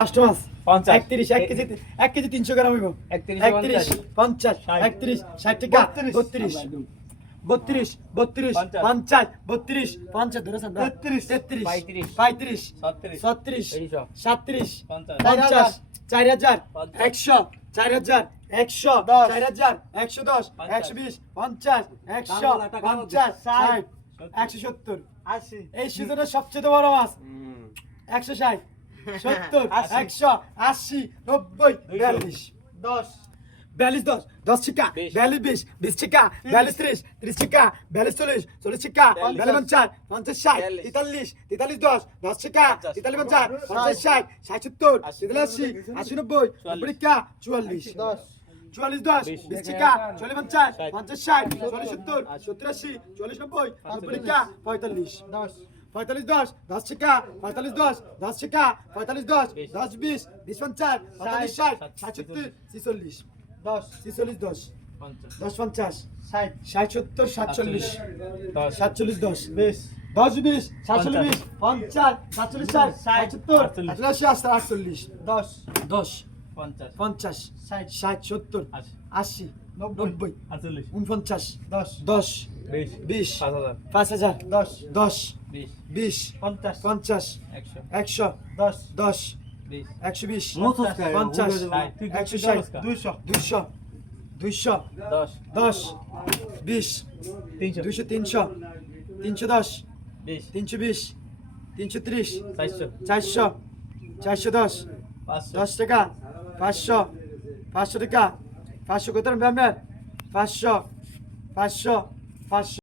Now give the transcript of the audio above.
last মাস 31 1 KG 300 গ্রাম হইব 31 50 31 60 টাকা 32 32 32 50 32 50 ধরে সান্দা 33 35 36 37 50 4000 100 4000 100 4000 110 120 50 100 50 60 170 80 এই সিজনের সবচেয়ে বড় মাছ 160 70 100 80 90 42 10 42 10 টাকা 42 20 টাকা 42 30 টাকা 42 40 টাকা 50 50 60 43 43 10 টাকা 43 50 50 60 70 80 90 90 টাকা 44 44 10 20 টাকা 40 50 50 60 40 70 70 80 40 90 90 টাকা 45 45 10 10 টাকা 45 10 10 টাকা 45 10 10 20 20 50 45 60 70 46 10 10 50 60 70 47 10 20 10 20 47 50 47 70 88 10 10 50 60 70 80 90 49 10 20 5000 10 20 50 100 10 120 50 160 200 200 10 20 300 310 320 330 400 410 10 টাকা 500 500 টাকা 500 কত ব্যায়াম 500 500 500